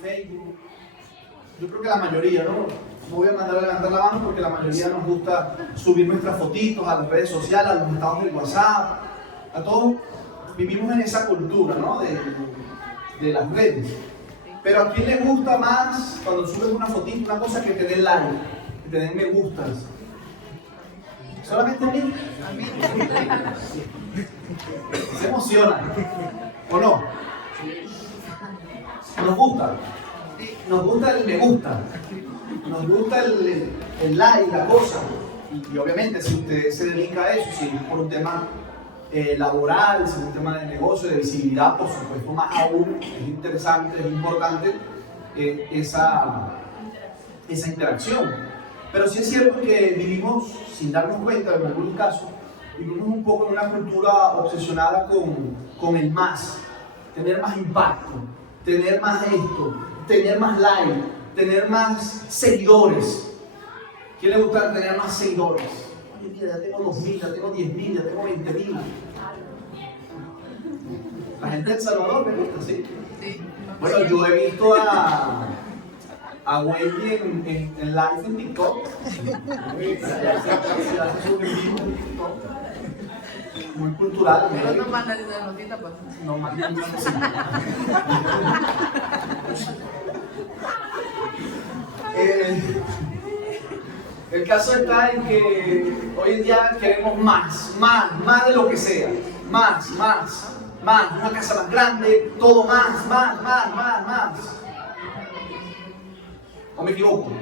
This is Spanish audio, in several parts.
Facebook. Yo creo que la mayoría, ¿no? No voy a mandar a levantar la mano porque la mayoría nos gusta subir nuestras fotitos a las redes sociales, a los estados del WhatsApp, a todos. Vivimos en esa cultura, ¿no? De las redes. Pero ¿a quién le gusta más cuando subes una fotito, una cosa que te den like, que te den me gustas? ¿Solamente a mí? A mí. Se emociona, ¿o no? Nos gusta el me gusta, nos gusta el like, la cosa. Y obviamente si usted se dedica a eso, si es por un tema laboral, si es un tema de negocio, de visibilidad, por supuesto, más aún es interesante, es importante esa interacción. Pero sí es cierto que vivimos, sin darnos cuenta en algunos casos, vivimos un poco en una cultura obsesionada con el más, tener más impacto, tener más esto, tener más like, tener más seguidores. ¿Quién le gusta tener más seguidores? Oye, mira, ya tengo 2.000, ya tengo 10.000, ya tengo 20.000. La gente de El Salvador me gusta, ¿sí? Sí. Bueno, yo he visto a Wendy en live en TikTok. Muy cultural. Pero no manda ni una notita, pues. No manda ni una notita. El caso está en que hoy en día queremos más de lo que sea. Más. Una casa más grande, todo más. ¿O me equivoco?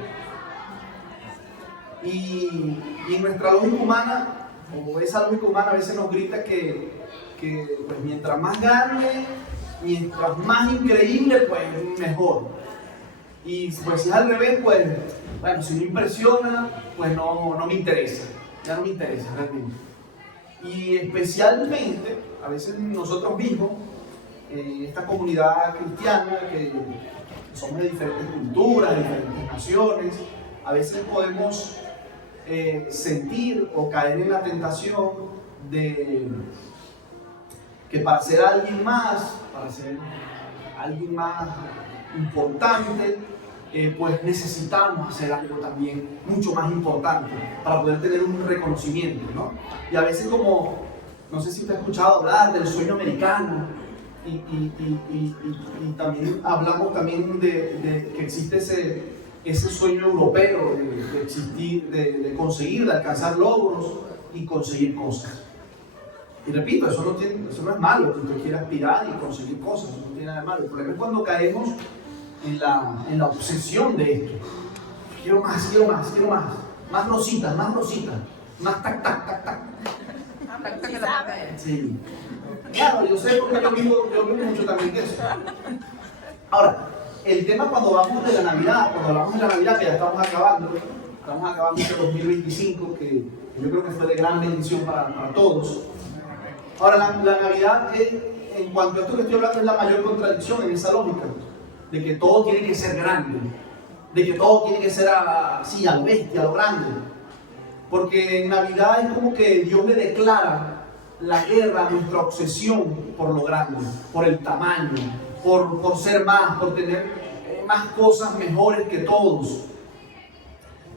Y en nuestra lógica humana, o esa lógica humana a veces nos grita que pues, mientras más grande, mientras más increíble, pues mejor. Y pues si es al revés, pues, bueno, si no impresiona, pues no me interesa. Ya no me interesa realmente. Y especialmente, a veces nosotros mismos, esta comunidad cristiana, que somos de diferentes culturas, de diferentes naciones, a veces podemos sentir o caer en la tentación de que para ser alguien más importante, pues necesitamos hacer algo también mucho más importante para poder tener un reconocimiento, ¿no? Y a veces como, no sé si usted ha escuchado hablar del sueño americano y también hablamos también de que existe ese sueño europeo de existir, de conseguir, de alcanzar logros y conseguir cosas. Y repito, eso no es malo, que usted quiera aspirar y conseguir cosas, eso no tiene nada de malo. El problema es cuando caemos en la obsesión de esto. Quiero más. Más rositas. Más tac. Sí. Claro, yo sé porque yo vivo mucho también de eso. Ahora, el tema cuando hablamos de la Navidad, que ya estamos acabando este 2025, que yo creo que fue de gran bendición para todos. Ahora, la Navidad, en cuanto a esto que estoy hablando, es la mayor contradicción en esa lógica, de que todo tiene que ser grande, de que todo tiene que ser así, a lo bestia, a lo grande. Porque en Navidad es como que Dios le declara la guerra a nuestra obsesión por lo grande, por el tamaño, por ser más, por tener más cosas mejores que todos.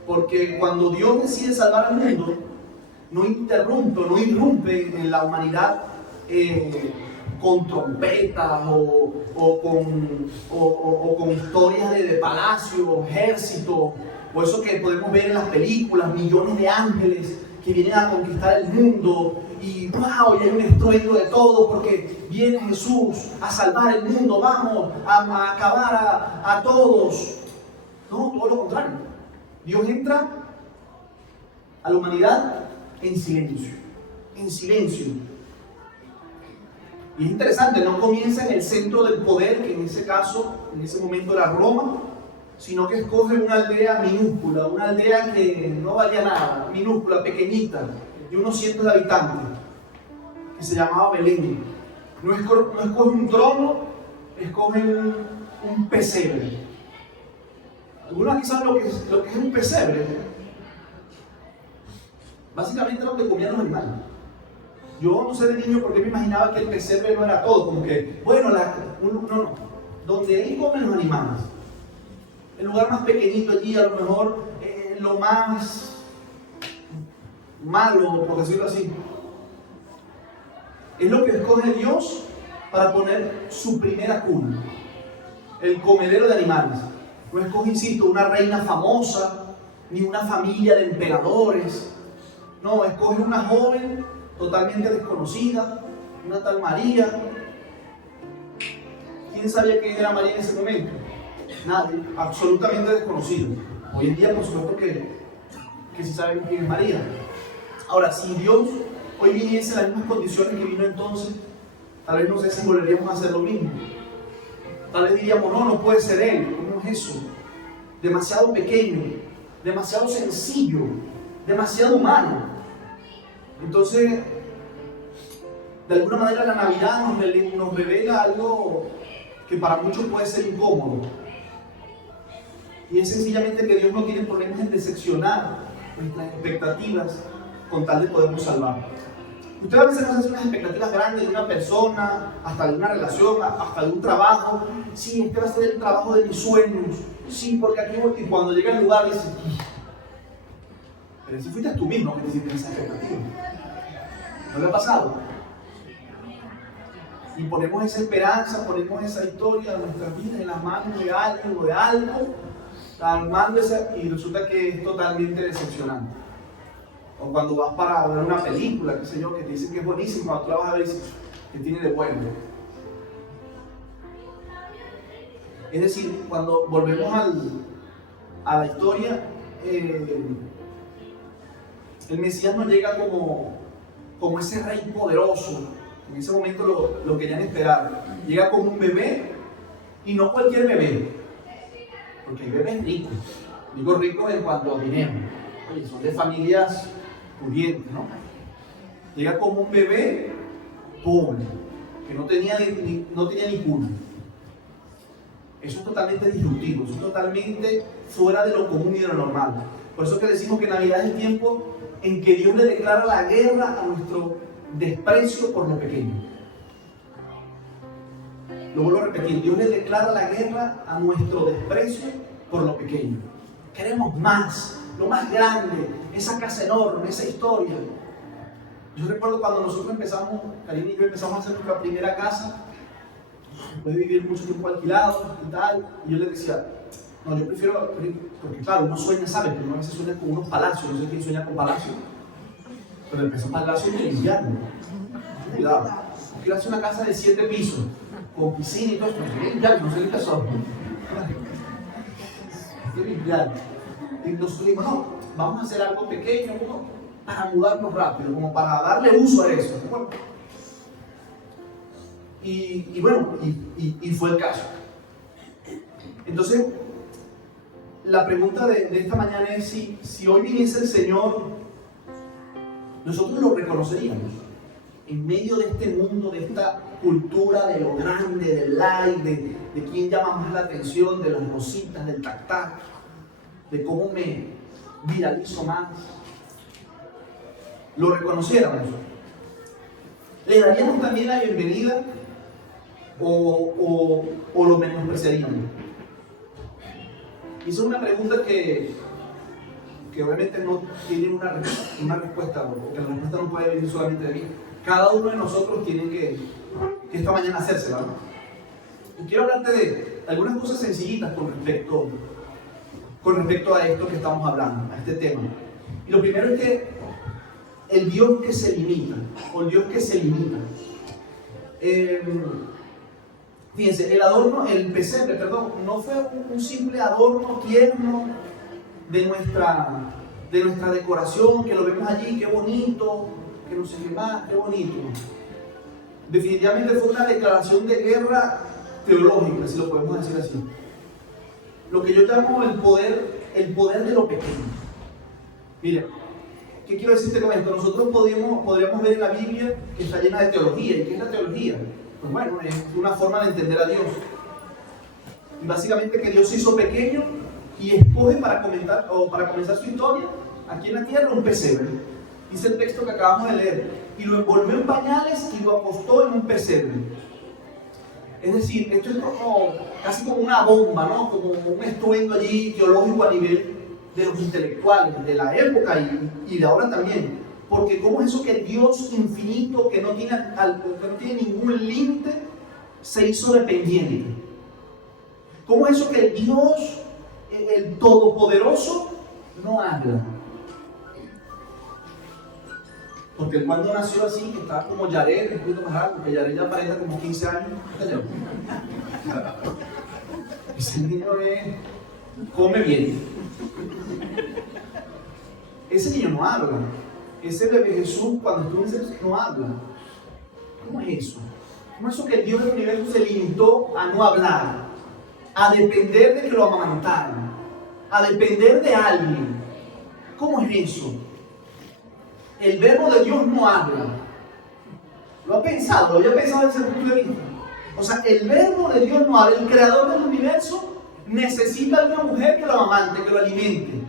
Porque cuando Dios decide salvar al mundo, no irrumpe en la humanidad con trompetas o con historias de palacios, ejércitos, o eso que podemos ver en las películas, millones de ángeles que vienen a conquistar el mundo y ¡wow! Y hay un estruendo de todo porque viene Jesús a salvar el mundo, vamos a acabar a todos. No, todo lo contrario. Dios entra a la humanidad en silencio. Y es interesante, no comienza en el centro del poder, que en ese caso, en ese momento era Roma, sino que escoge una aldea minúscula, una aldea que no valía nada, minúscula, pequeñita, de unos cientos de habitantes, que se llamaba Belén. No escoge un trono, escoge un pesebre. ¿Algunos aquí saben lo que es un pesebre? Básicamente era donde comían los animales. Yo no sé de niño por qué me imaginaba que el pesebre no era todo, como que, bueno, no. donde ahí comen los animales. El lugar más pequeñito allí, a lo mejor lo más malo, por decirlo así. Es lo que escoge Dios para poner su primera cuna, el comedero de animales. No escoge, insisto, una reina famosa, ni una familia de emperadores. No, escoge una joven totalmente desconocida, una tal María. ¿Quién sabía quién era María en ese momento? Nadie, absolutamente desconocido. Hoy en día, por supuesto que sí sabemos quién es María. Ahora, si Dios hoy viniese en las mismas condiciones que vino entonces, tal vez no sé si volveríamos a hacer lo mismo. Tal vez diríamos, no puede ser Él. ¿Cómo es eso? Demasiado pequeño, demasiado sencillo, demasiado humano. Entonces, de alguna manera la Navidad nos revela algo que para muchos puede ser incómodo. Y es sencillamente que Dios no tiene problemas en decepcionar nuestras expectativas con tal de podernos salvar. Usted a veces nos hace unas expectativas grandes de una persona, hasta de una relación, hasta de un trabajo. Sí, este va a ser el trabajo de mis sueños. Sí, porque aquí voy. Y cuando llega al lugar dice, pero si fuiste tú mismo que te hiciste esa expectativa. ¿No le ha pasado? Y ponemos esa esperanza, ponemos esa historia de nuestras vidas en las manos de alguien o de algo, armando esa, y resulta que es totalmente decepcionante. O cuando vas para ver una película, qué sé yo, que te dicen que es buenísima, cuando tú la vas a ver dices, ¿qué tiene de bueno? Es decir, cuando volvemos a la historia, el Mesías no llega como ese rey poderoso. En ese momento lo querían esperar. Llega como un bebé, y no cualquier bebé, porque hay bebés ricos. Digo ricos en cuanto a dinero. Oye, son de familias pudientes, ¿no? Llega como un bebé pobre, que no tenía ni cuna. Eso es totalmente disruptivo, eso es totalmente fuera de lo común y de lo normal. Por eso que decimos que Navidad es el tiempo en que Dios le declara la guerra a nuestro desprecio por lo pequeño. Lo vuelvo a repetir, Dios le declara la guerra a nuestro desprecio por lo pequeño. Queremos más, lo más grande, esa casa enorme, esa historia. Yo recuerdo cuando nosotros empezamos, Karina y yo empezamos a hacer nuestra primera casa, después de vivir mucho tiempo alquilados y tal, y yo le decía, no, yo prefiero, porque claro, uno sueña, ¿sabes? Pero uno a veces sueña con unos palacios, no sé quién sueña con palacios, pero empezó palacio de invierno. Cuidado, quiero hacer una casa de 7 pisos, con piscina y todo esto, no sé qué pasó. Y nosotros dijimos, no, vamos a hacer algo pequeño, ¿no? Para mudarnos rápido, como para darle uso a eso. Y bueno, fue el caso. Entonces, la pregunta de esta mañana es si hoy viniese el Señor, nosotros lo reconoceríamos en medio de este mundo, de esta cultura de lo grande, del like, de quién llama más la atención, de las rositas, del tac-tac, de cómo me viralizo más. Lo reconociéramos. ¿Le daríamos también la bienvenida o lo menospreciaríamos? Hice una pregunta que obviamente no tiene una respuesta, porque la respuesta no puede venir solamente de mí. Cada uno de nosotros tiene que esta mañana hacérsela, ¿no? Y quiero hablarte de algunas cosas sencillitas con respecto a esto que estamos hablando, a este tema. Y lo primero es que el Dios que se limita, o el Dios que se limita. Fíjense, el pesebre, perdón, no fue un simple adorno tierno de nuestra decoración, que lo vemos allí, qué bonito, que no sé qué más, qué bonito. Definitivamente fue una declaración de guerra teológica, si lo podemos decir así. Lo que yo llamo el poder de lo pequeño. Mira, ¿qué quiero decirte con esto? Nosotros podríamos ver en la Biblia que está llena de teología. ¿Y qué es la teología? Pues bueno, es una forma de entender a Dios. Y básicamente que Dios se hizo pequeño y escoge para comenzar su historia aquí en la tierra un pesebre. Dice el texto que acabamos de leer. Y lo envolvió en pañales y lo acostó en un pesebre. Es decir, esto es como, casi como una bomba, ¿no? Como un estruendo allí teológico a nivel de los intelectuales de la época y de ahora también. Porque ¿cómo es eso que el Dios infinito, que no tiene ningún límite, se hizo dependiente? ¿Cómo es eso que el Dios, el Todopoderoso, no habla? Porque el cuando nació así, que estaba como Yared, un poquito más alto, porque Yared ya aparenta como 15 años. Ese niño come bien. Ese niño no habla. Ese bebé Jesús, cuando estuvo en ese no habla. ¿Cómo es eso? ¿Cómo es eso que el Dios del universo se limitó a no hablar? A depender de que lo amamantaran. A depender de alguien. ¿Cómo es eso? El verbo de Dios no habla. ¿Lo ha pensado? ¿Lo había pensado desde ese punto de vista? O sea, el verbo de Dios no habla. El creador del universo necesita de una mujer que lo amamante, que lo alimente.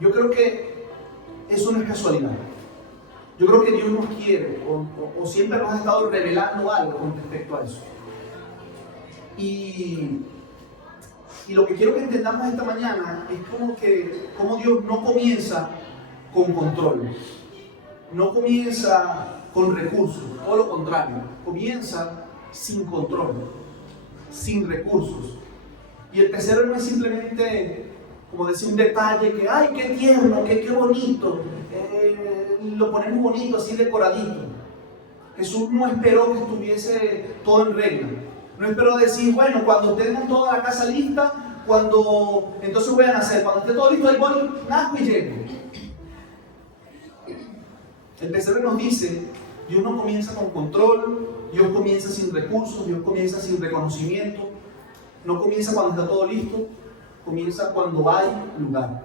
Yo creo que eso no es casualidad. Yo creo que Dios nos quiere o siempre nos ha estado revelando algo con respecto a eso. Y lo que quiero que entendamos esta mañana es como Dios no comienza con control, no comienza con recursos, todo lo contrario, comienza sin control, sin recursos. Y el pesebre no es simplemente, como decir, un detalle que, ¡ay, qué tierno, qué bonito! Lo ponemos bonito, así decoradito. Jesús no esperó que estuviese todo en regla. No esperó decir, bueno, cuando tengan toda la casa lista, entonces voy a nacer. Cuando esté todo listo, ahí voy, nazco y llego. El pesebre nos dice, Dios no comienza con control, Dios comienza sin recursos, Dios comienza sin reconocimiento. No comienza cuando está todo listo, comienza cuando hay lugar.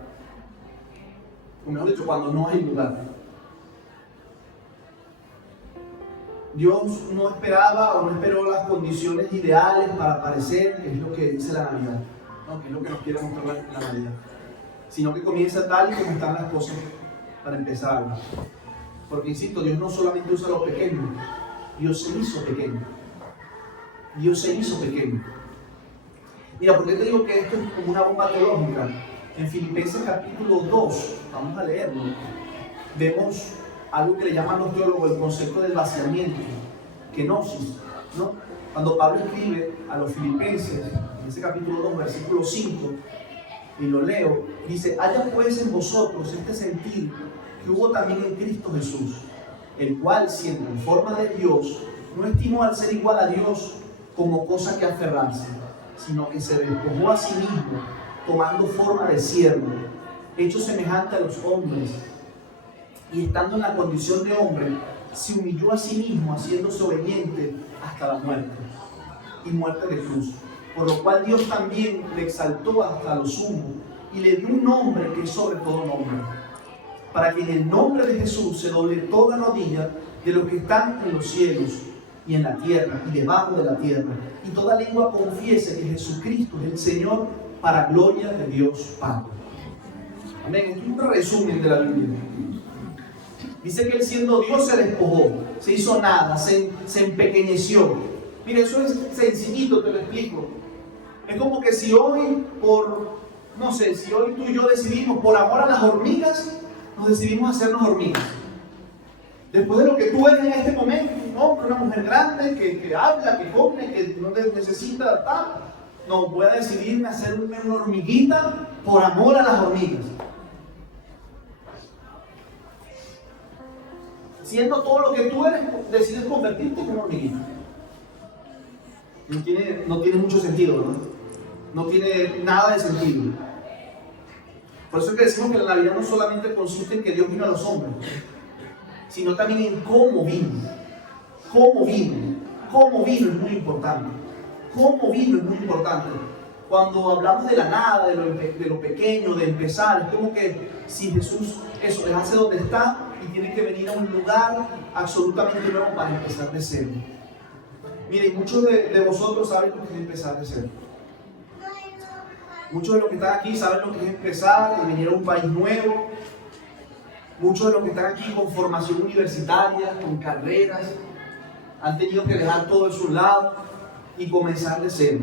O mejor dicho, cuando no hay lugar. Dios no esperaba o no esperó las condiciones ideales para aparecer, que es lo que dice la Navidad, ¿no? Que es lo que nos quiere mostrar la Navidad. Sino que comienza tal y como están las cosas para empezar. Porque insisto, Dios no solamente usa lo pequeño, Dios se hizo pequeño. Dios se hizo pequeño. Mira, ¿por qué te digo que esto es como una bomba teológica? En Filipenses capítulo 2, vamos a leerlo, vemos algo que le llaman los teólogos el concepto del vaciamiento, kenosis, ¿no? Cuando Pablo escribe a los filipenses, en ese capítulo 2, versículo 5, y lo leo, dice, haya pues en vosotros este sentir que hubo también en Cristo Jesús, el cual, siendo en forma de Dios, no estimó al ser igual a Dios como cosa que aferrarse, sino que se despojó a sí mismo, tomando forma de siervo, hecho semejante a los hombres, y estando en la condición de hombre, se humilló a sí mismo, haciéndose obediente hasta la muerte, y muerte de cruz. Por lo cual Dios también le exaltó hasta lo sumo, y le dio un nombre que es sobre todo nombre, para que en el nombre de Jesús se doble toda rodilla de los que están en los cielos, y en la tierra, y debajo de la tierra, y toda lengua confiese que Jesucristo es el Señor, para gloria de Dios Padre. Amén. Esto es un resumen de la Biblia. Dice que él, siendo Dios, se despojó, se hizo nada, se empequeñeció. Mira, eso es sencillito, te lo explico. Es como que si hoy, si hoy tú y yo decidimos, por amor a las hormigas, nos decidimos hacernos hormigas. Después de lo que tú eres en este momento, un hombre, una mujer grande, que habla, que come, que no necesita tal, no, voy a decidirme a hacerme una hormiguita por amor a las hormigas. Siendo todo lo que tú eres, decides convertirte en una hormiguita. No tiene mucho sentido, ¿no? No tiene nada de sentido. Por eso es que decimos que la Navidad no solamente consiste en que Dios vino a los hombres, sino también en cómo vino. Cómo vino. Cómo vino es muy importante. Cómo vino es muy importante. Cuando hablamos de la nada, de lo pequeño, de empezar, es como que si Jesús eso dejase donde está y tiene que venir a un lugar absolutamente nuevo para empezar de cero. Miren, muchos de vosotros saben lo que es empezar de cero. Muchos de los que están aquí saben lo que es empezar y venir a un país nuevo. Muchos de los que están aquí con formación universitaria, con carreras, han tenido que dejar todo eso a un lado y comenzar de cero.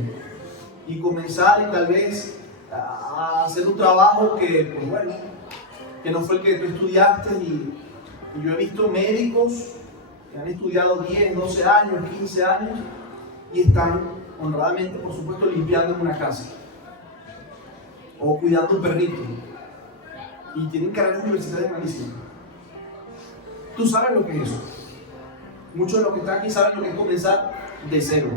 Y comenzar y tal vez a hacer un trabajo que, pues bueno, que no fue el que tú estudiaste. Y yo he visto médicos que han estudiado 10, 12 años, 15 años y están honradamente, por supuesto, limpiando en una casa o cuidando un perrito. Y tienen carreras universitarias grandísimas. Tú sabes lo que es eso. Muchos de los que están aquí saben lo que es comenzar de cero.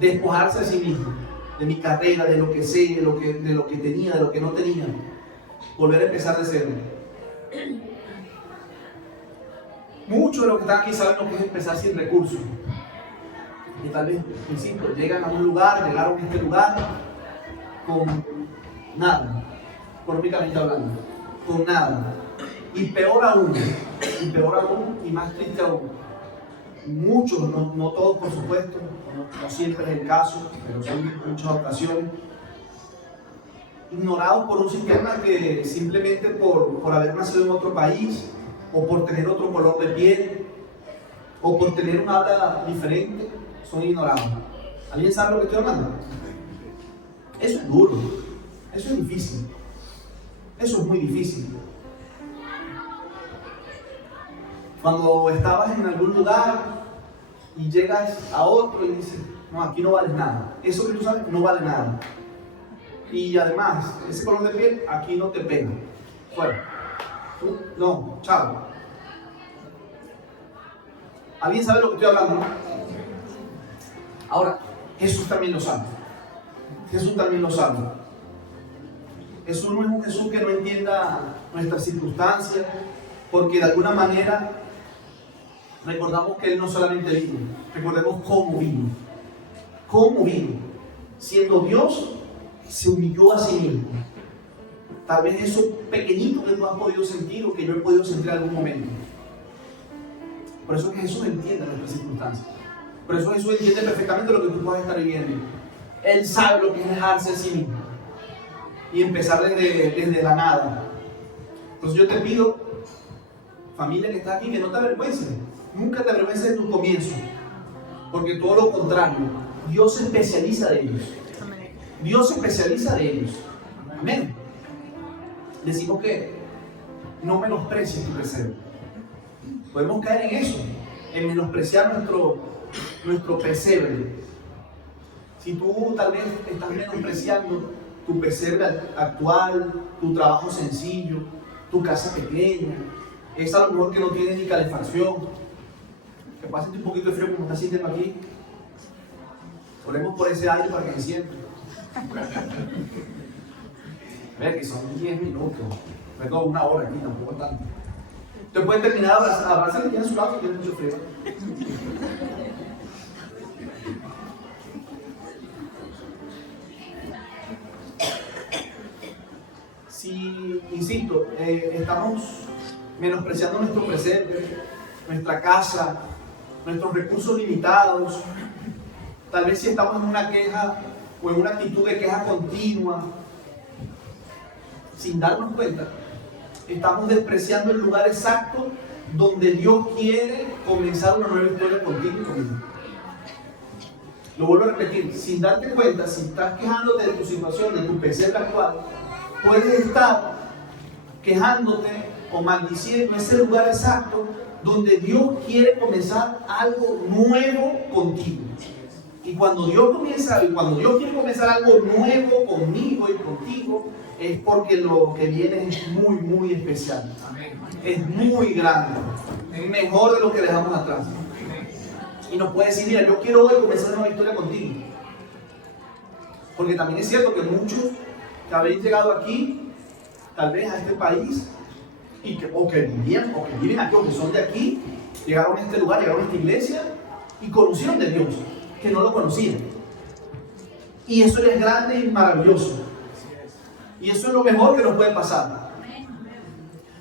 Despojarse de sí mismo, de mi carrera, de lo que sé, de lo que tenía, de lo que no tenía. Volver a empezar de cero. Muchos de los que están aquí saben lo que es empezar sin recursos. Y tal vez, insisto, llegaron a este lugar con nada, económicamente hablando, con nada. Y peor aún, y más triste aún, muchos, no todos por supuesto, no siempre es el caso, pero son en muchas ocasiones, ignorados por un sistema que simplemente por haber nacido en otro país, o por tener otro color de piel, o por tener un habla diferente, son ignorados. ¿Alguien sabe lo que estoy hablando? Eso es duro, eso es difícil, eso es muy difícil. Cuando estabas en algún lugar y llegas a otro y dices, no, aquí no vales nada. Eso que tú sabes no vale nada. Y además, ese color de piel aquí no te pega. Fuera. No, chao. ¿Alguien sabe lo que estoy hablando, no? Ahora, Jesús también lo sabe. Jesús también lo sabe. Jesús no es un Jesús que no entienda nuestras circunstancias, porque de alguna manera recordamos que Él no solamente vino, recordemos cómo vino. Cómo vino. Siendo Dios, se humilló a sí mismo. Tal vez eso pequeñito que tú has podido sentir o que yo he podido sentir en algún momento. Por eso es que Jesús entiende nuestras circunstancias. Por eso Jesús entiende perfectamente lo que tú puedes estar viviendo. Él sabe lo que es dejarse a sí mismo y empezar desde la nada. Entonces yo te pido, familia que está aquí, que no te avergüences. Nunca te avergüences de tus comienzos. Porque todo lo contrario, Dios se especializa de ellos. Dios se especializa de ellos. Amén. Decimos que no menosprecies tu pesebre. Podemos caer en eso, en menospreciar nuestro pesebre. Si tú tal vez estás menospreciando tu pesebre actual, tu trabajo sencillo, tu casa pequeña, es a lo mejor que no tienes ni calefacción, que pase un poquito de frío como está sintiendo aquí, oremos por ese aire para que encienda. Ve que son 10 minutos, perdón, una hora aquí, tampoco tanto. Usted puede terminar abrazando y tiene su lado, tiene mucho frío. Si, insisto, estamos menospreciando nuestro presente, nuestra casa, nuestros recursos limitados, tal vez si estamos en una queja o en una actitud de queja continua, sin darnos cuenta, estamos despreciando el lugar exacto donde Dios quiere comenzar una nueva historia contigo y conmigo. Lo vuelvo a repetir, sin darte cuenta, si estás quejándote de tu situación, de tu pesebre actual, puedes estar quejándote o maldiciendo ese lugar exacto donde Dios quiere comenzar algo nuevo contigo. Y cuando Dios quiere comenzar algo nuevo conmigo y contigo, es porque lo que viene es muy, muy especial. Es muy grande. Es mejor de lo que dejamos atrás. Y nos puede decir, mira, yo quiero hoy comenzar una nueva historia contigo. Porque también es cierto que muchos que habéis llegado aquí, tal vez a este país, o que viven aquí, o que son de aquí, llegaron a este lugar, llegaron a esta iglesia y conocieron de Dios, que no lo conocían. Y eso es grande y maravilloso. Y eso es lo mejor que nos puede pasar.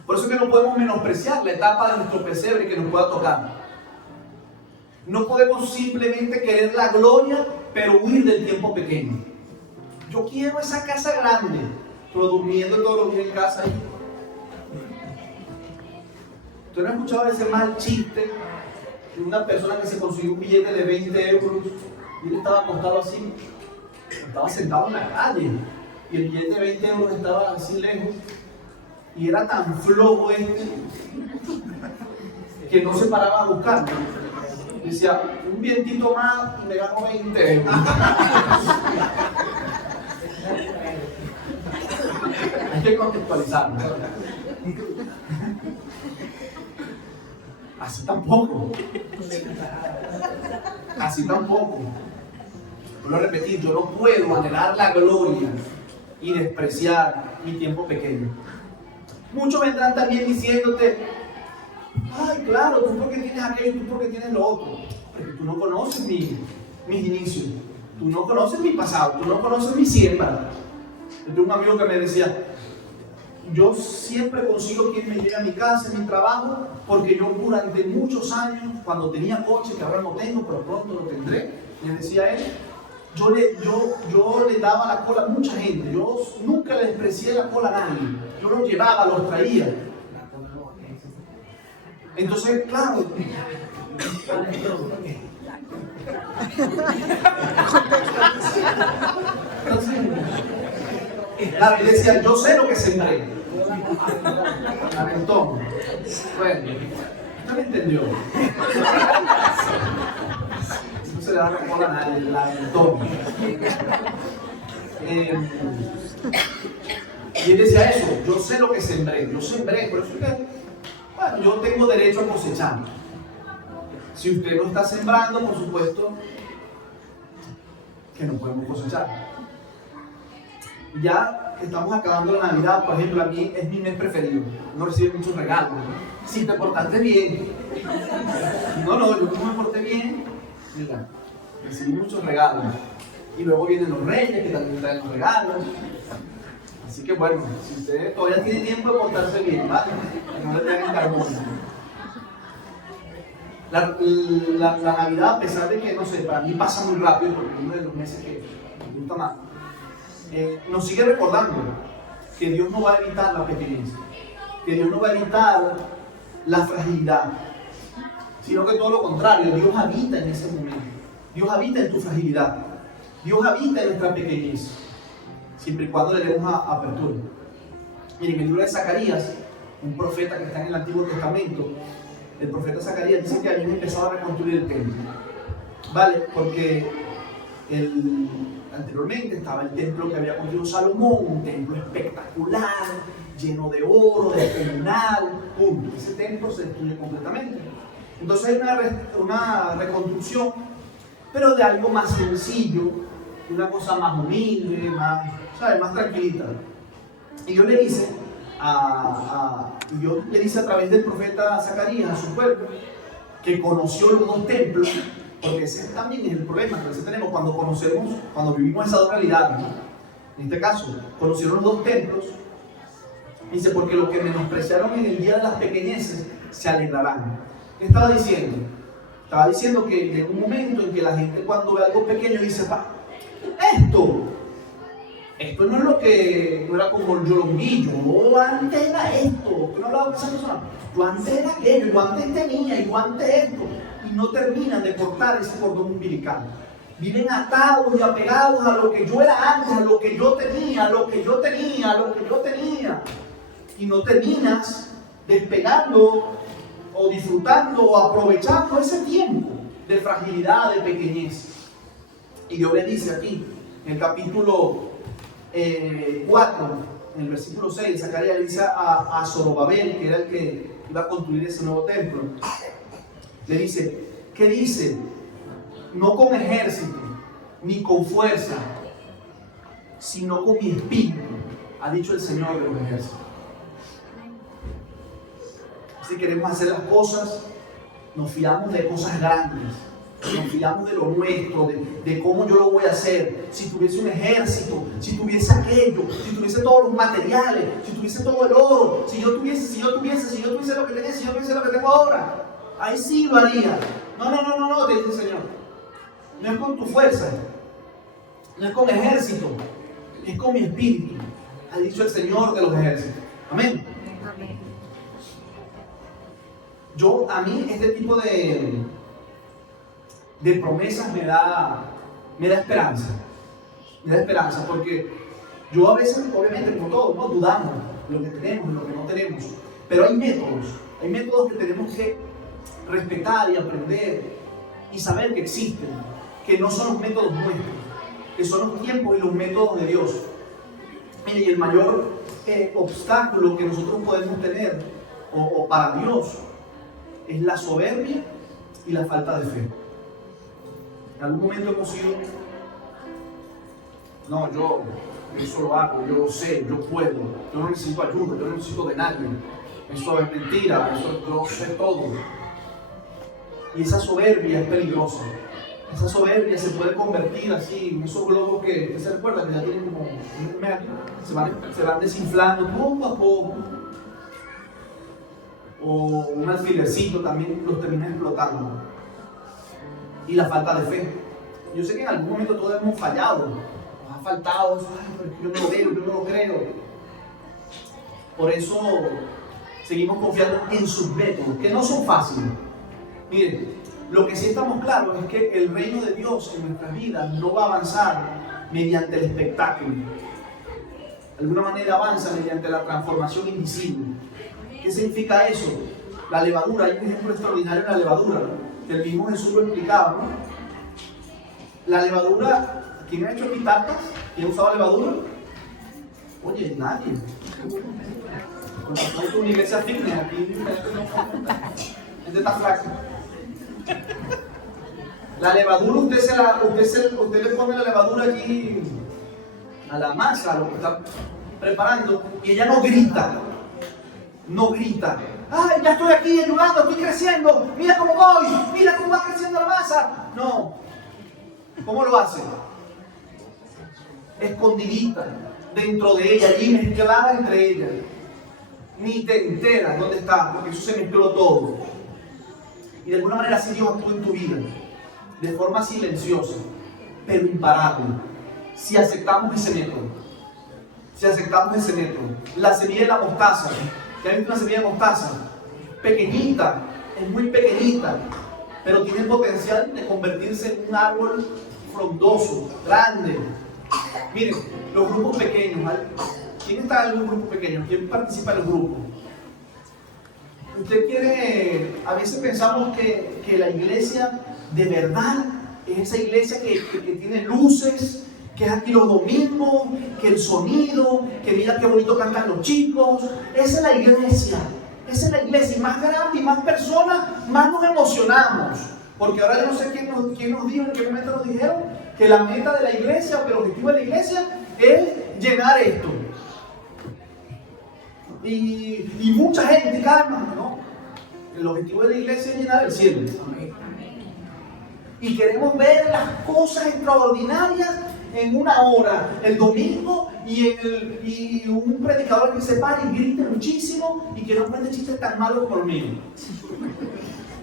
Por eso es que no podemos menospreciar la etapa de nuestro pesebre que nos pueda tocar. No podemos simplemente querer la gloria, pero huir del tiempo pequeño. Yo quiero esa casa grande, pero durmiendo todos los días en casa ahí. ¿Usted no ha escuchado ese mal chiste de una persona que se consiguió un billete de 20 euros y él estaba acostado así, estaba sentado en la calle y el billete de 20 euros estaba así lejos y era tan flojo que no se paraba a buscarlo? Decía, un vientito más y me gano 20 euros. Hay que contextualizarlo. Así tampoco. Así tampoco. Vuelvo a repetir, yo no puedo anhelar la gloria y despreciar mi tiempo pequeño. Muchos vendrán también diciéndote, ay, claro, tú porque tienes aquello, tú porque tienes lo otro. Porque tú no conoces mis inicios, tú no conoces mi pasado, tú no conoces mi siembra. Yo tengo un amigo que me decía, yo siempre consigo quien me llegue a mi casa, en mi trabajo, porque yo durante muchos años, cuando tenía coche, que ahora no tengo, pero pronto lo tendré, me decía él, yo le daba la cola a mucha gente, yo nunca le desprecié la cola a nadie, yo los llevaba, los traía. Entonces, claro, y decía, yo sé lo que sembré. Aventón. Bueno, usted me entendió. No se le da la cola a nadie, el aventón. Y él decía eso, yo sé lo que sembré, yo sembré, por eso es que, bueno, yo tengo derecho a cosechar. Si usted no está sembrando, por supuesto que no podemos cosechar. Ya estamos acabando la Navidad, por ejemplo, a mí es mi mes preferido. No recibe muchos regalos. Si te portaste bien. No, yo como me porté bien, mira, recibí muchos regalos. Y luego vienen los reyes que también traen los regalos. Así que bueno, si usted todavía tiene tiempo de portarse bien, ¿vale? Que no le traigan carbón. La Navidad, a pesar de que, no sé, para mí pasa muy rápido, porque es uno de los meses que me gusta más, nos sigue recordando que Dios no va a evitar la pequeñez, que Dios no va a evitar la fragilidad, sino que todo lo contrario, Dios habita en ese momento. Dios habita en tu fragilidad, Dios habita en nuestra pequeñez, siempre y cuando le demos apertura. Miren, en el libro de Zacarías, un profeta que está en el Antiguo Testamento, el profeta Zacarías dice que habían empezado a reconstruir el templo, ¿vale? Porque anteriormente estaba el templo que había construido Salomón, un templo espectacular, lleno de oro, de comunal, punto. Ese templo se destruye completamente. Entonces hay una reconstrucción, pero de algo más sencillo, una cosa más humilde, más tranquilita. Y Dios le dice a través del profeta Zacarías a su pueblo, que conoció los dos templos, porque ese también es el problema que a veces tenemos cuando vivimos esa dos realidades, ¿no? En este caso, conocieron los dos templos, dice, porque los que menospreciaron en el día de las pequeñeces se alegrarán. ¿Qué estaba diciendo? Estaba diciendo que llega un momento en que la gente cuando ve algo pequeño dice, esto no es lo que no era como yo lo vi, yo antes era esto, yo no hablaba con esa persona, yo antes era aquello, yo antes tenía, yo antes esto, y no terminan de cortar ese cordón umbilical. Viven atados y apegados a lo que yo era antes, a lo que yo tenía, a lo que yo tenía, a lo que yo tenía, y no terminas despegando o disfrutando o aprovechando ese tiempo de fragilidad, de pequeñez. Y Dios le dice aquí, en el capítulo 4, en el versículo 6, Zacarías le dice a Zorobabel, que era el que iba a construir ese nuevo templo, le dice, ¿qué dice? No con ejército, ni con fuerza, sino con mi espíritu, ha dicho el Señor de los ejércitos. Si queremos hacer las cosas, nos fiamos de cosas grandes, nos fiamos de lo nuestro, de cómo yo lo voy a hacer. Si tuviese un ejército, si tuviese aquello, si tuviese todos los materiales, si tuviese todo el oro, si yo tuviese lo que tenía, si yo tuviese lo que tengo ahora, ahí sí lo haría. No, te dice el Señor. No es con tu fuerza, no es con ejército, es con mi espíritu, ha dicho el Señor de los ejércitos. Amén. A mí este tipo de promesas me da esperanza. Me da esperanza porque yo a veces, obviamente, como todos, ¿no? Dudamos de lo que tenemos, de lo que no tenemos. Pero hay métodos que tenemos que respetar y aprender y saber que existen, que no son los métodos nuestros, que son los tiempos y los métodos de Dios. Mire, y el mayor obstáculo que nosotros podemos tener, o para Dios, es la soberbia y la falta de fe. En algún momento hemos sido, no, yo eso lo hago, yo lo sé, yo puedo, yo no necesito ayuda, yo no necesito de nadie, eso es mentira, eso yo sé todo. Y esa soberbia es peligrosa. Esa soberbia se puede convertir así en esos globos que se recuerda que ya tienen como un metro, se van desinflando poco a poco. O un alfilercito también los termina explotando. Y la falta de fe. Yo sé que en algún momento todos hemos fallado. Nos ha faltado eso, pero yo no lo veo, yo no lo creo. Por eso seguimos confiando en sus métodos, que no son fáciles. Miren, lo que sí estamos claros es que el reino de Dios en nuestras vidas no va a avanzar mediante el espectáculo. De alguna manera avanza mediante la transformación invisible. ¿Qué significa eso? La levadura, hay un ejemplo extraordinario de la levadura, ¿no? Que el mismo Jesús lo explicaba, ¿no? La levadura, ¿quién ha hecho aquí tartas? ¿Quién ha usado levadura? Oye, nadie. Con razón tu iglesia fitness, aquí gente está flaca. La levadura, usted le pone la levadura allí a la masa, a lo que está preparando, y ella no grita. No grita. ¡Ay, ya estoy aquí ayudando, estoy creciendo! ¡Mira cómo voy! ¡Mira cómo va creciendo la masa! No. ¿Cómo lo hace? Escondidita dentro de ella, allí mezclada entre ellas. Ni te enteras dónde está, porque eso se mezcló todo. Y de alguna manera así Dios actúa en tu vida, de forma silenciosa, pero imparable. Si aceptamos ese método. Si aceptamos ese método. La semilla de la mostaza. ¿Ya viste una semilla de mostaza? Pequeñita, es muy pequeñita, pero tiene el potencial de convertirse en un árbol frondoso, grande. Miren, los grupos pequeños, ¿vale? ¿Quién está en algún grupo pequeño? ¿Quién participa en los grupos? Usted quiere, a veces pensamos que la iglesia de verdad es esa iglesia que tiene luces, que es aquí los domingos, que el sonido, que mira qué bonito cantan los chicos. Esa es la iglesia. Esa es la iglesia. Y más grande y más personas, más nos emocionamos. Porque ahora yo no sé quién nos dijo, en qué momento nos dijeron que la meta de la iglesia o que el objetivo de la iglesia es llenar esto. Y mucha gente, calma, ¿no? El objetivo de la iglesia es llenar el cielo. Y queremos ver las cosas extraordinarias en una hora, el domingo, y un predicador que se pare y grite muchísimo y que no cuente chistes tan malos como el mío.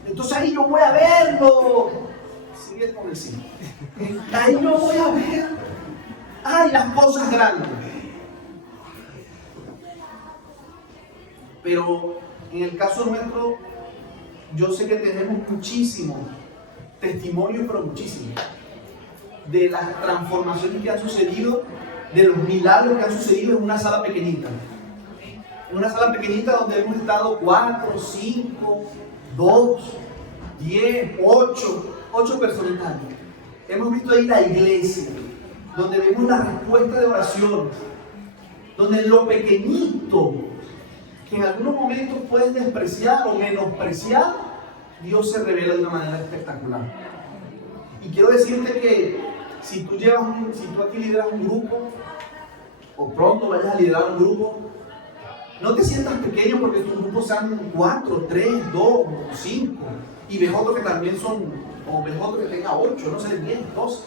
Entonces ahí yo voy a verlo. Sigue con el sí. Ahí yo voy a ver. Ay, las cosas grandes. Pero en el caso nuestro, yo sé que tenemos muchísimos testimonios, pero muchísimos, de las transformaciones que han sucedido, de los milagros que han sucedido en una sala pequeñita. En una sala pequeñita donde hemos estado 4, 5, 2, 10, 8 personitas. Hemos visto ahí la iglesia, donde vemos la respuesta de oración, donde lo pequeñito que en algunos momentos puedes despreciar o menospreciar, Dios se revela de una manera espectacular. Y quiero decirte que si tú aquí lideras un grupo, o pronto vayas a liderar un grupo, no te sientas pequeño porque tus grupos sean 4, 3, 2, 5, y ves otro que también son, o ves otro que tenga 8, no sé, 10, 12,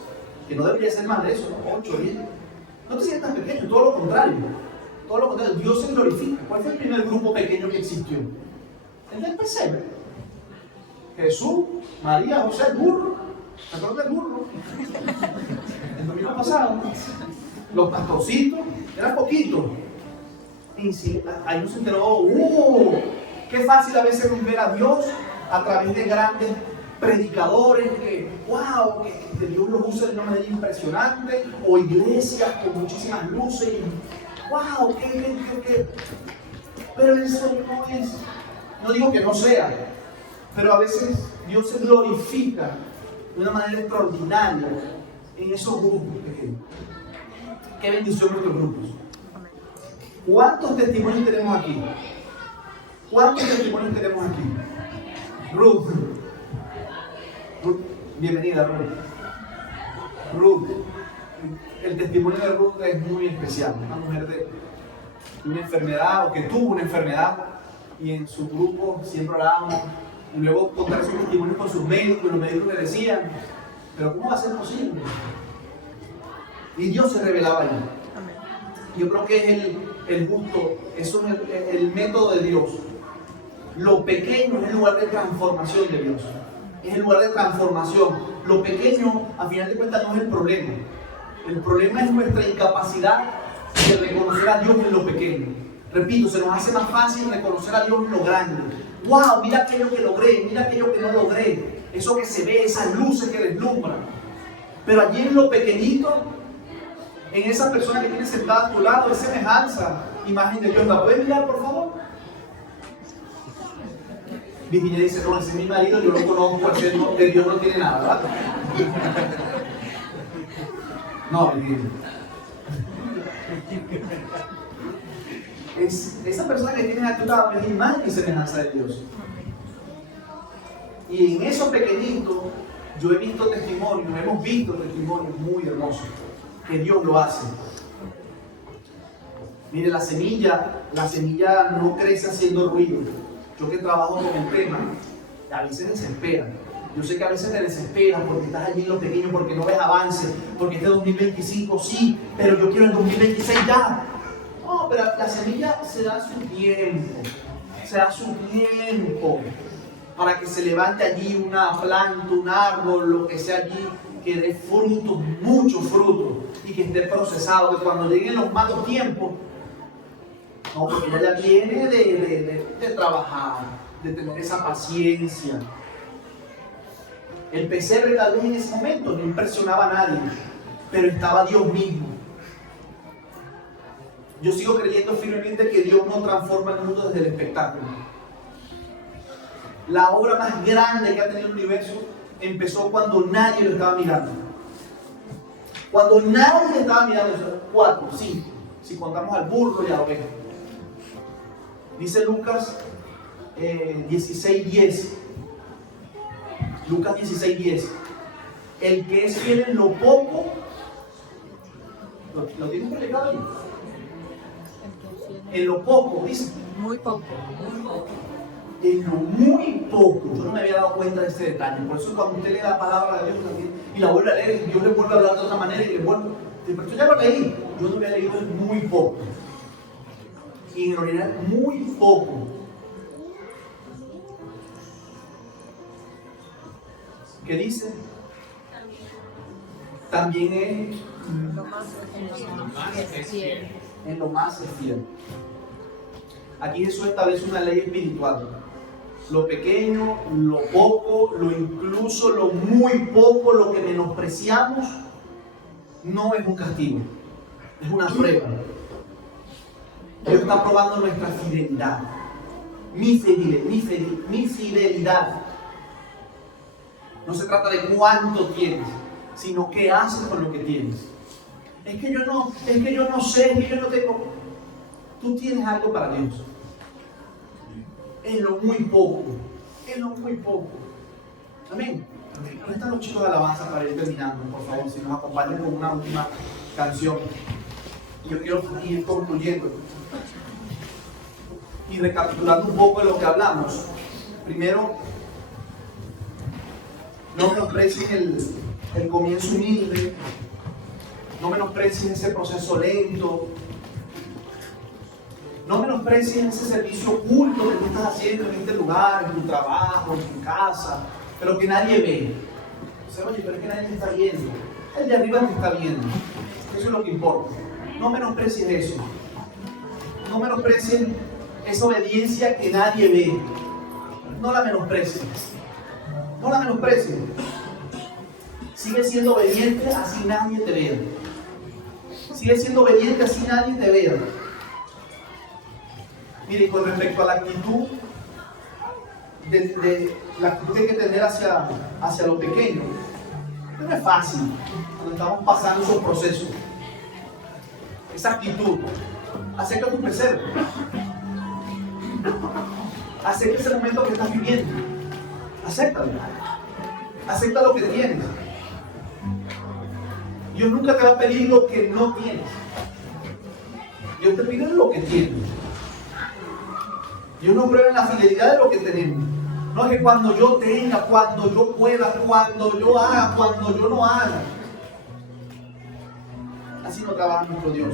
que no debería ser más de eso, ¿no? 8, 10. No te sientas pequeño, todo lo contrario. Todo lo contrario, Dios se glorifica. ¿Cuál fue el primer grupo pequeño que existió? El del pesebre. Jesús, María, José, el burro. ¿Se acuerdan del burro? El domingo pasado. Los pastorcitos, eran poquitos. Y sí, ahí nos enteró, Qué fácil a veces es ver a Dios a través de grandes predicadores que, wow, que Dios los usa de una manera impresionante, o iglesias con muchísimas luces, y, wow, qué. Pero eso no es, no digo que no sea, pero a veces Dios se glorifica de una manera extraordinaria en esos grupos pequeños. Qué bendición nuestros grupos. ¿Cuántos testimonios tenemos aquí? ¿Cuántos testimonios tenemos aquí? Ruth, bienvenida Ruth. El testimonio de Ruth es muy especial. Una mujer de una enfermedad o que tuvo una enfermedad y en su grupo siempre orábamos y luego contar sus testimonios con sus médicos y los médicos le decían, pero ¿cómo va a ser posible? Y Dios se revelaba allí. Yo creo que es el gusto, eso es el método de Dios. Lo pequeño es el lugar de transformación de Dios. Es el lugar de transformación. Lo pequeño, a final de cuentas, no es el problema. El problema es nuestra incapacidad de reconocer a Dios en lo pequeño. Repito, se nos hace más fácil reconocer a Dios en lo grande. ¡Wow! Mira aquello que logré, mira aquello que no logré. Eso que se ve, esas luces que deslumbran. Pero allí en lo pequeñito, en esa persona que tiene sentada a tu lado, es semejanza, imagen de Dios. ¿La puedes mirar, por favor? Virginia dice, no, ese es mi marido, yo lo conozco, de Dios no tiene nada, ¿verdad? No, Virginia. Esa persona que tienes a tu lado es imagen y semejanza de Dios. Y en esos pequeñitos, yo he visto testimonios, hemos visto testimonios muy hermosos, que Dios lo hace. Mire, la semilla no crece haciendo ruido. Yo que trabajo con el tema, a veces desespera. Yo sé que a veces te desesperas porque estás allí en lo pequeño, porque no ves avance, porque este 2025 sí, pero yo quiero el 2026 ya. No, pero la semilla se da su tiempo para que se levante allí una planta, un árbol, lo que sea allí, que dé frutos, muchos frutos, y que esté procesado, que cuando lleguen los malos tiempos, no, porque ella ya viene de trabajar, de tener esa paciencia. El pesebre tal vez en ese momento no impresionaba a nadie, pero estaba Dios mismo. Yo sigo creyendo firmemente que Dios no transforma el mundo desde el espectáculo. La obra más grande que ha tenido el universo empezó cuando nadie lo estaba mirando. Cuando nadie le estaba mirando, 4, 5, si contamos al burro y a la oveja. Dice Lucas 16:10. Lucas 16:10. El que es fiel en lo poco, ¿lo tienes predicado ahí? En lo poco, dice. Muy poco. En lo muy poco. Yo no me había dado cuenta de este detalle. Por eso cuando usted lee la palabra de Dios y la vuelve a leer, Dios le vuelve a hablar de otra manera y le vuelve. Pero yo ya lo leí. Yo no había leído muy poco. Y en realidad muy poco. ¿Qué dice? También es en lo más es fiel. Aquí Jesús establece una ley espiritual. Lo pequeño, lo poco, lo incluso, lo muy poco, lo que menospreciamos, no es un castigo, es una prueba. Dios está probando nuestra fidelidad, mi fidelidad. No se trata de cuánto tienes, sino qué haces con lo que tienes. Es que yo no sé, es que yo no tengo. Tú tienes algo para Dios. En lo muy poco. En lo muy poco. Amén. ¿Dónde están los chicos de alabanza para ir terminando? Por favor, si nos acompañan con una última canción. Yo quiero ir concluyendo. Y recapitulando un poco de lo que hablamos. Primero, no menosprecies el comienzo humilde. No menosprecies ese proceso lento. No menosprecies ese servicio oculto que tú estás haciendo en este lugar, en tu trabajo, en tu casa, pero que nadie ve. O sea, oye, pero es que nadie te está viendo. El de arriba te está viendo. Eso es lo que importa. No menosprecies eso. No menosprecies esa obediencia que nadie ve. No la menosprecies. No la menosprecies. Sigue siendo obediente así nadie te vea. Sigue siendo obediente así nadie te vea. Mire, con respecto a la actitud, la actitud que hay que tener hacia lo pequeño, no es fácil cuando estamos pasando esos procesos. Esa actitud, acepta tu pesebre. Acepta ese momento que estás viviendo. Acéptalo. Acepta lo que tienes. Dios nunca te va a pedir lo que no tienes. Dios te pide lo que tienes. Dios nos prueba en la fidelidad de lo que tenemos. No es que cuando yo tenga, cuando yo pueda, cuando yo haga, cuando yo no haga. Así no trabaja nuestro Dios.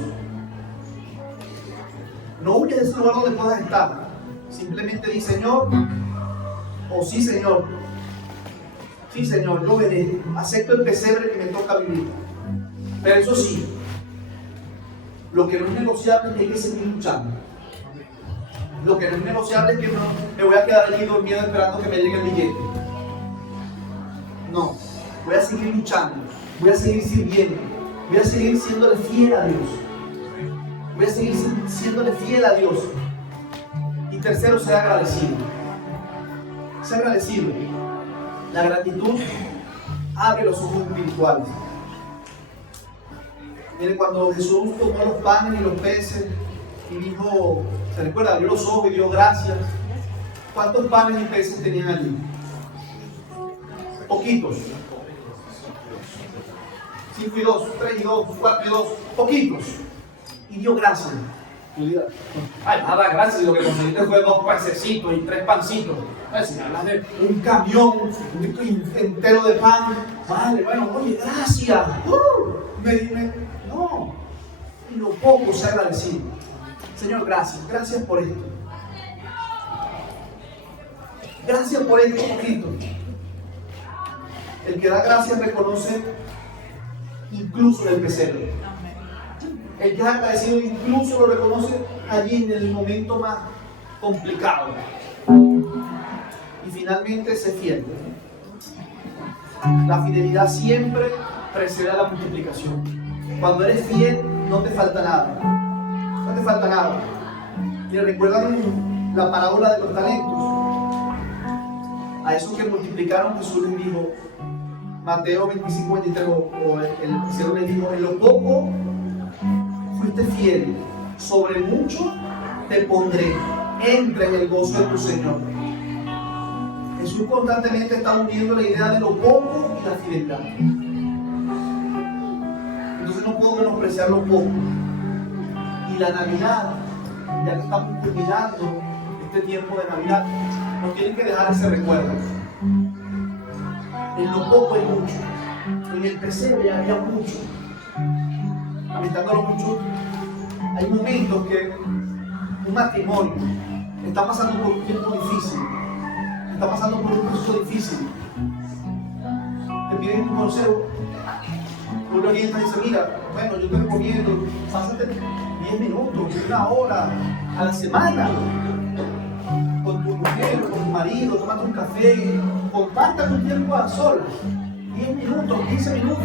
No huyas de ese lugar donde puedas estar. Simplemente di Señor, o sí Señor. Sí Señor, yo veré. Acepto el pesebre que me toca vivir. Pero eso sí, lo que no es negociable es que hay que seguir luchando. Lo que no es negociable es que no me voy a quedar allí durmiendo esperando que me llegue el billete. No, voy a seguir luchando, voy a seguir sirviendo, voy a seguir siéndole fiel a Dios. Voy a seguir siéndole fiel a Dios. Y tercero, ser agradecido. Ser agradecido. La gratitud abre los ojos espirituales. Mire, cuando Jesús tomó los panes y los peces y dijo, ¿se recuerda? Abrió los ojos y dio gracias. ¿Cuántos panes y peces tenían allí? Poquitos. 5 y 2, 3 y 2, 4 y 2, poquitos. Y dio gracias. Ay, nada, gracias. Y lo que conseguiste fue 2 pececitos y 3 pancitos. Si me hablas de un camión entero de pan, vale, bueno, oye, gracias. No. Y lo poco se agradecido. Señor, gracias. Gracias por esto. Gracias por esto poquito. El que da gracias reconoce incluso en el pesebre. El que es agradecido incluso lo reconoce allí en el momento más complicado. Y finalmente se fiel. La fidelidad siempre precede a la multiplicación. Cuando eres fiel, no te falta nada. No te falta nada. Y recuerdan la parábola de los talentos. A esos que multiplicaron, Jesús les dijo, Mateo 25, 23, o el Señor les dijo, en lo poco fuiste fiel, sobre mucho te pondré, entra en el gozo de tu Señor. Jesús constantemente está uniendo la idea de lo poco y la fidelidad. Entonces no puedo menospreciar lo poco. Y la Navidad, ya que estamos culminando este tiempo de Navidad, nos tienen que dejar ese recuerdo. En lo poco hay mucho. En el pesebre había mucho. Lamentándolo mucho, hay momentos que un matrimonio está pasando por un tiempo difícil, está pasando por un proceso difícil. Te piden un consejo. Tú lo orientas y dices, mira, bueno, yo te recomiendo, pásate 10 minutos, 1 hora a la semana con tu mujer, con tu marido, tómate un café, compártate un tiempo a solas, 10 minutos, 15 minutos.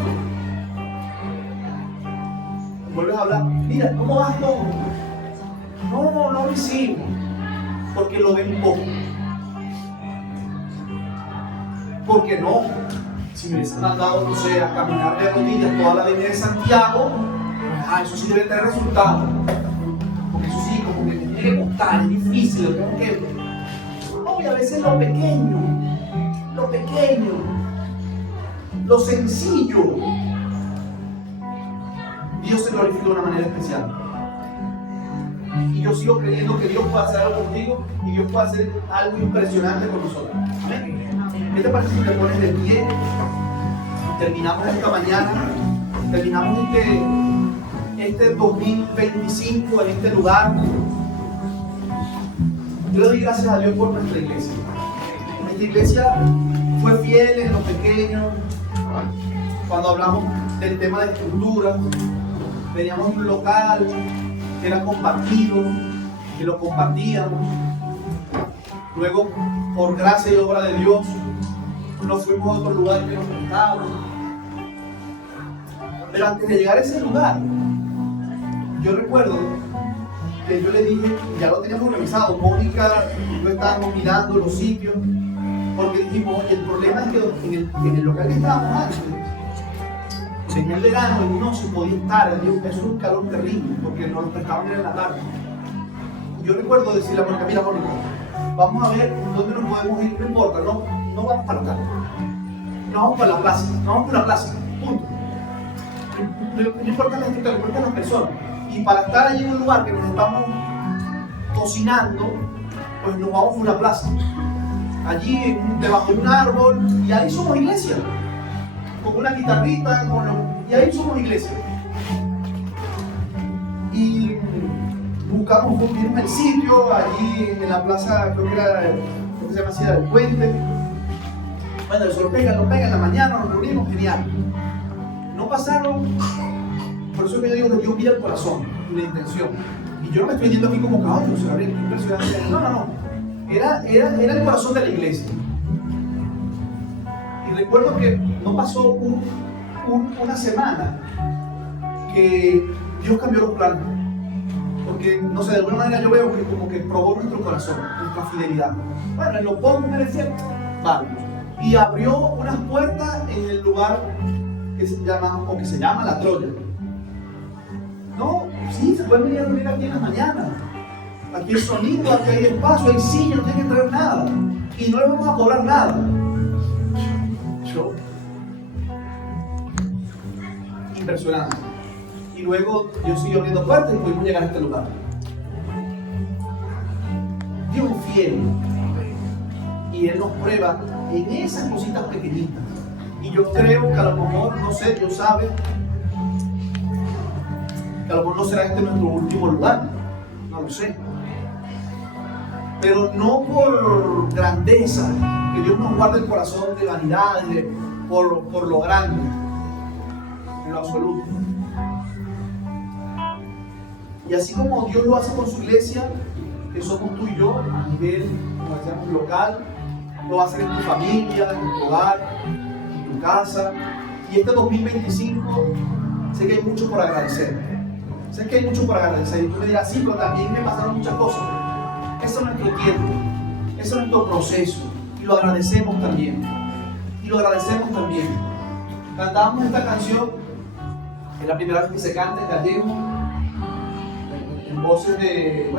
Y vuelves a hablar, mira, ¿cómo vas tú? No lo hicimos, porque lo ven poco. Porque no, si me hubiesen mandado, no sé, a caminar de rodillas toda la avenida de Santiago, eso sí debe tener resultados. Porque eso sí, como que me tiene que costar, es difícil, lo tengo que... No, y a veces lo pequeño, lo sencillo, Dios se glorifica de una manera especial. Y yo sigo creyendo que Dios puede hacer algo contigo y Dios puede hacer algo impresionante con nosotros. Amén. ¿Qué te parece si te pones de pie? Terminamos esta mañana, terminamos este 2025 en este lugar. Yo le doy gracias a Dios por nuestra iglesia. Nuestra iglesia fue fiel en lo pequeño. Cuando hablamos del tema de estructura, veníamos de un local que era compartido, y lo compartíamos. Luego, por gracia y obra de Dios, nos fuimos a otro lugar que nos prestaron. Pero antes de llegar a ese lugar, yo recuerdo que yo le dije, ya lo teníamos organizado, Mónica y yo estábamos mirando los sitios, porque dijimos, oye, el problema es que en el local que estábamos antes, en el verano no se podía estar, eso es un calor terrible, porque nos lo prestaban en la tarde. Y yo recuerdo decirle a Mónica, mira Mónica, vamos a ver dónde nos podemos ir, no importa, no vamos para acá, no vamos para la plaza, punto. No importa la estructura, no importa las personas. Y para estar allí en un lugar que nos estamos cocinando, pues nos vamos a una plaza. Allí debajo de un árbol, y ahí somos iglesia. Con una guitarrita, y ahí somos iglesia. Y vimos el sitio, allí en la plaza, creo que se llama así, del puente. Bueno, eso lo pega en la mañana, nos reunimos, genial. No pasaron, por eso que yo digo que Dios mira el corazón y la intención. Y yo no me estoy yendo aquí como caballo, o sea, impresionante. No. Era el corazón de la iglesia. Y recuerdo que no pasó una semana que Dios cambió los planes. Porque, no sé, de alguna manera yo veo que como que probó nuestro corazón, nuestra fidelidad. Bueno, en lo poco me decía, vale. Y abrió unas puertas en el lugar que se llama La Troya. No, sí, se pueden venir a reunir aquí en las mañanas. Aquí hay sonido, aquí hay espacio, hay sillas, no tienen que traer nada. Y no les vamos a cobrar nada. Impresionante. Y luego Dios siguió abriendo puertas y pudimos llegar a este lugar. Dios es fiel. Y Él nos prueba en esas cositas pequeñitas. Y yo creo que a lo mejor, no sé, Dios sabe, que a lo mejor no será este nuestro último lugar. No lo sé. Pero no por grandeza, que Dios nos guarde el corazón de vanidad, por lo grande, en lo absoluto. Y así como Dios lo hace con su iglesia, que somos tú y yo, a nivel, como decíamos, local, lo va a hacer en tu familia, en tu hogar, en tu casa. Y este 2025, sé que hay mucho por agradecer. Sé que hay mucho por agradecer. Y tú me dirás, sí, pero también me pasaron muchas cosas. Ese es nuestro tiempo, ese es nuestro proceso. Y lo agradecemos también. Cantábamos esta canción, es la primera vez que se canta en gallego, en voces de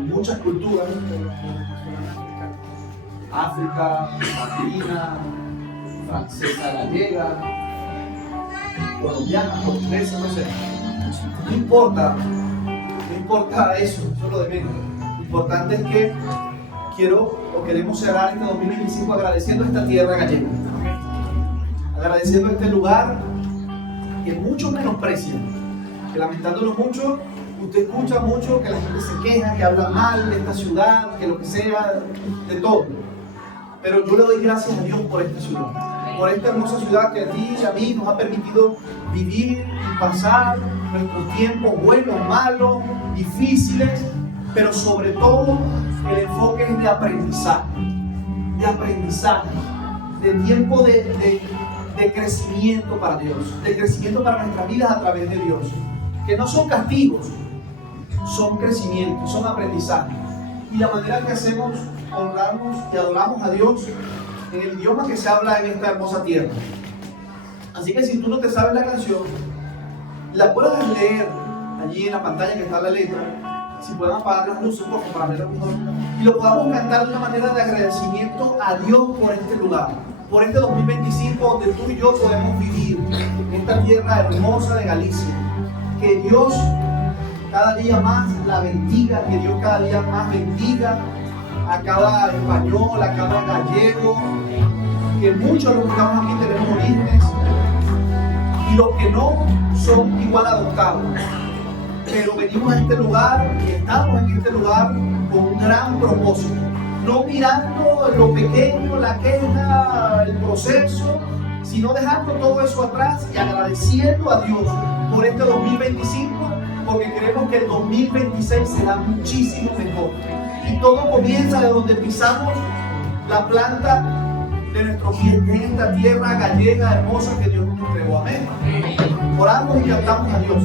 muchas culturas, África, latina, francesa, gallega, colombiana, portuguesa, no sé. No importa eso es lo de menos. Lo importante es que queremos cerrar este 2025 agradeciendo esta tierra gallega, agradeciendo este lugar que muchos menosprecian, que lamentándolo mucho, usted escucha mucho que la gente se queja, que habla mal de esta ciudad, que lo que sea, de todo. Pero yo le doy gracias a Dios por esta ciudad, por esta hermosa ciudad que a ti y a mí nos ha permitido vivir y pasar nuestros tiempos buenos, malos, difíciles, pero sobre todo el enfoque es de aprendizaje, de tiempo de crecimiento para Dios, de crecimiento para nuestras vidas a través de Dios, que no son castigos, son crecimientos, son aprendizajes. Y la manera que hacemos, honramos y adoramos a Dios en el idioma que se habla en esta hermosa tierra. Así que si tú no te sabes la canción, la puedes leer allí en la pantalla que está la letra. Si pueden apagar las luces, por favor, para verlo mejor. Y lo podamos cantar de una manera de agradecimiento a Dios por este lugar, por este 2025 donde tú y yo podemos vivir en esta tierra hermosa de Galicia. Que Dios cada día más la bendiga, que Dios cada día más bendiga a cada español, a cada gallego, que muchos de los que estamos aquí tenemos orígenes y los que no son igual adoptados. Pero venimos a este lugar y estamos en este lugar con un gran propósito. No mirando lo pequeño, la queja, el proceso, sino dejando todo eso atrás y agradeciendo a Dios por este 2025 porque queremos que el 2026 será muchísimo mejor. Y todo comienza de donde pisamos la planta de nuestro pie, en esta tierra gallega hermosa que Dios nos entregó. Amén. Oramos y cantamos a Dios.